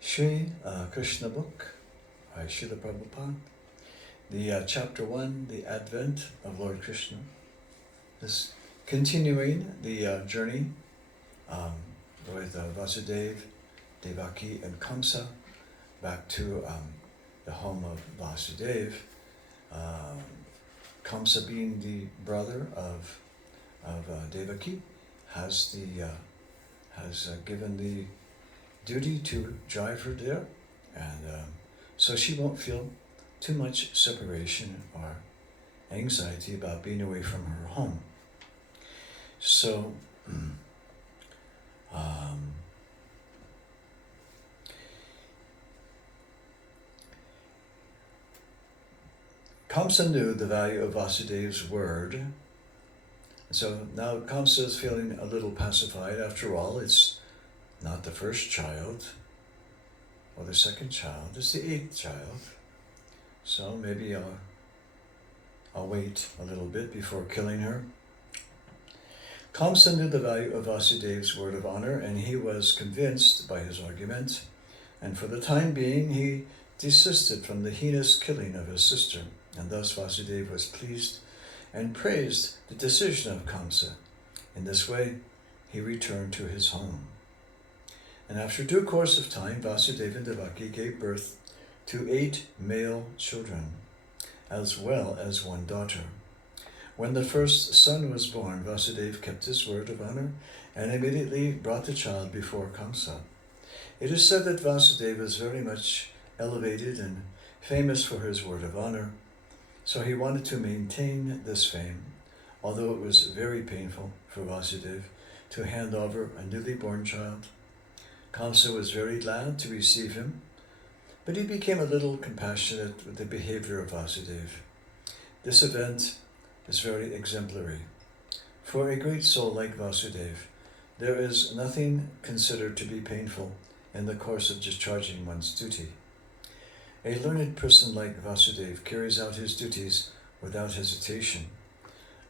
Krishna book by Srila Prabhupada. The chapter 1, the Advent of Lord Krishna, is continuing the journey with Vasudeva, Devaki, and Kamsa back to the home of Vasudeva. Kamsa, being the brother of Devaki, has given the duty to drive her there, and so she won't feel too much separation or anxiety about being away from her home. So Kamsa knew the value of Vasudeva's word. So now Kamsa is feeling a little pacified. After all, it's not the first child or the second child, it's the 8th child. So maybe I'll wait a little bit before killing her. Kamsa knew the value of Vasudeva's word of honor, and he was convinced by his argument, and for the time being he desisted from the heinous killing of his sister, and thus Vasudeva was pleased and praised the decision of Kamsa. In this way, he returned to his home. And after due course of time, Vasudeva and Devaki gave birth to 8 male children, as well as 1 daughter. When the first son was born, Vasudeva kept his word of honor and immediately brought the child before Kamsa. It is said that Vasudeva is very much elevated and famous for his word of honor, so he wanted to maintain this fame, although it was very painful for Vasudeva to hand over a newly born child. Kamsa was very glad to receive him, but he became a little compassionate with the behavior of Vasudeva. This event is very exemplary. For a great soul like Vasudeva, there is nothing considered to be painful in the course of discharging one's duty. A learned person like Vasudeva carries out his duties without hesitation.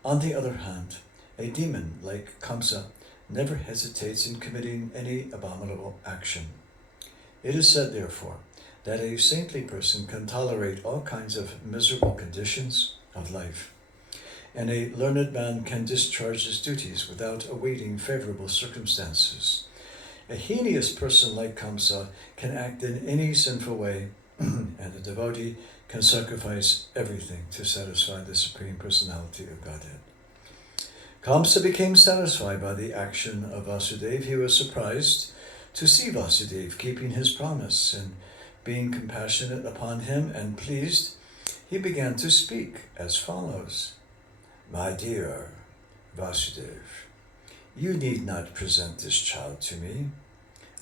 On the other hand, a demon like Kamsa never hesitates in committing any abominable action. It is said, therefore, that a saintly person can tolerate all kinds of miserable conditions of life, and a learned man can discharge his duties without awaiting favorable circumstances. A heinous person like Kamsa can act in any sinful way, and a devotee can sacrifice everything to satisfy the Supreme Personality of Godhead. Kamsa became satisfied by the action of Vasudeva. He was surprised to see Vasudeva keeping his promise, and being compassionate upon him and pleased, he began to speak as follows. My dear Vasudeva, you need not present this child to me.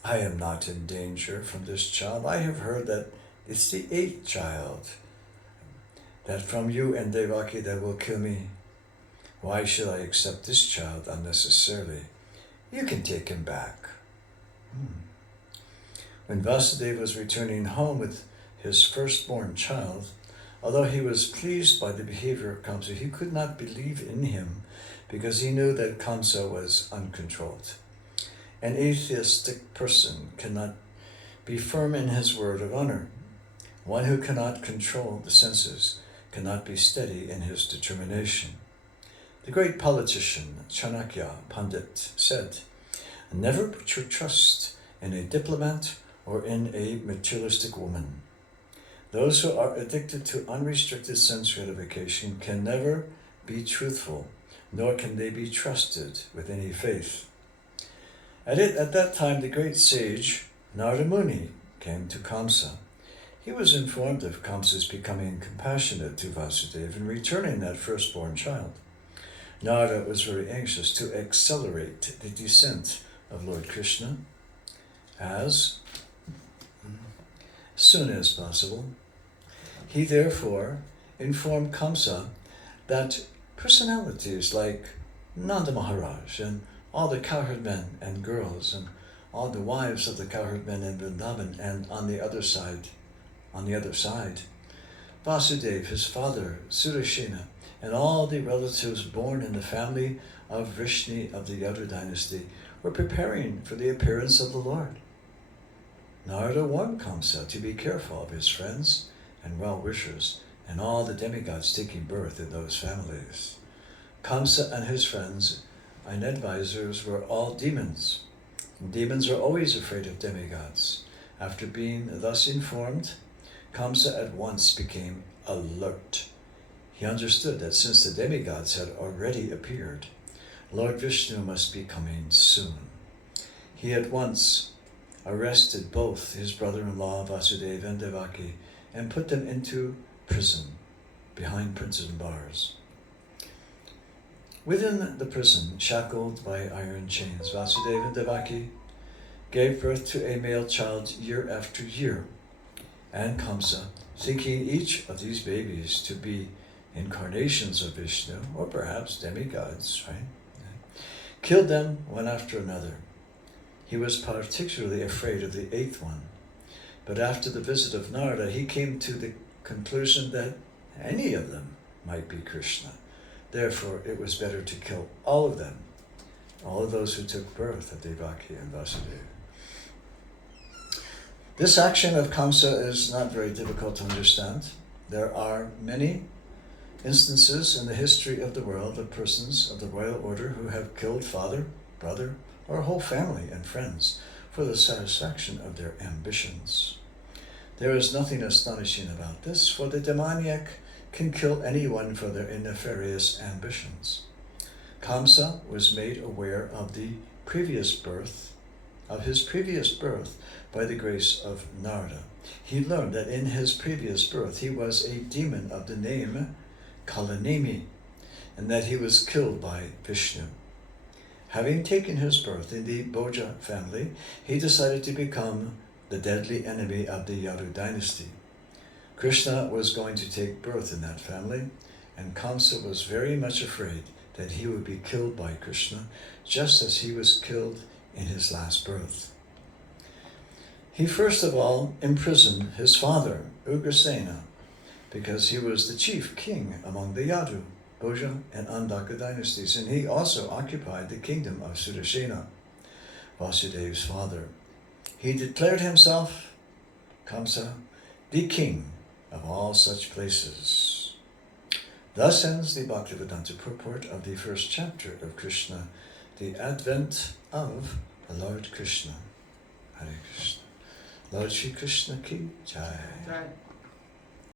I am not in danger from this child. I have heard that it's the 8th child, that from you and Devaki that will kill me. Why should I accept this child unnecessarily? You can take him back. When Vasudeva was returning home with his firstborn child, although he was pleased by the behavior of Kamsa, he could not believe in him because he knew that Kamsa was uncontrolled. An atheistic person cannot be firm in his word of honor. One who cannot control the senses cannot be steady in his determination. The great politician Chanakya Pandit said, "Never put your trust in a diplomat or in a materialistic woman. Those who are addicted to unrestricted sense gratification can never be truthful, nor can they be trusted with any faith." At that time, the great sage Narada Muni came to Kamsa. He was informed of Kamsa's becoming compassionate to Vasudeva and returning that firstborn child. Narada was very anxious to accelerate the descent of Lord Krishna as soon as possible. He therefore informed Kamsa that personalities like Nanda Maharaj and all the cowherd men and girls and all the wives of the cowherd men in Vrindavan, and on the other side, Vasudeva, his father, Surashena, and all the relatives born in the family of Vrishni of the Yadu dynasty were preparing for the appearance of the Lord. Narada warned Kamsa to be careful of his friends and well-wishers and all the demigods taking birth in those families. Kamsa and his friends and advisors were all demons. Demons are always afraid of demigods. After being thus informed, Kamsa at once became alert. He understood that since the demigods had already appeared, Lord Vishnu must be coming soon. He at once arrested both his brother-in-law Vasudeva and Devaki and put them into prison behind prison bars. Within the prison, shackled by iron chains, Vasudeva and Devaki gave birth to a male child year after year, and Kamsa, thinking each of these babies to be incarnations of Vishnu, or perhaps demigods, right? Killed them one after another. He was particularly afraid of the eighth one, but after the visit of Narada, he came to the conclusion that any of them might be Krishna. Therefore, it was better to kill all of them, all of those who took birth of Devaki and Vasudeva. This action of Kamsa is not very difficult to understand. There are many instances in the history of the world of persons of the royal order who have killed father, brother, or whole family and friends for the satisfaction of their ambitions. There is nothing astonishing about this, for the demoniac can kill anyone for their nefarious ambitions. Kamsa was made aware of his previous birth by the grace of Narada. He learned that in his previous birth he was a demon of the name Kalanemi, and that he was killed by Vishnu. Having taken his birth in the Bhoja family, he decided to become the deadly enemy of the Yadu dynasty. Krishna was going to take birth in that family, and Kamsa was very much afraid that he would be killed by Krishna, just as he was killed in his last birth. He first of all imprisoned his father, Ugrasena, because he was the chief king among the Yadu, Bhoja, and Andaka dynasties, and he also occupied the kingdom of Sudarshena, Vasudeva's father. He declared himself, Kamsa, the king of all such places. Thus ends the Bhaktivedanta purport of the first chapter of Krishna, the advent of the Lord Krishna. Hare Krishna. Lord Shri Krishna ki jai.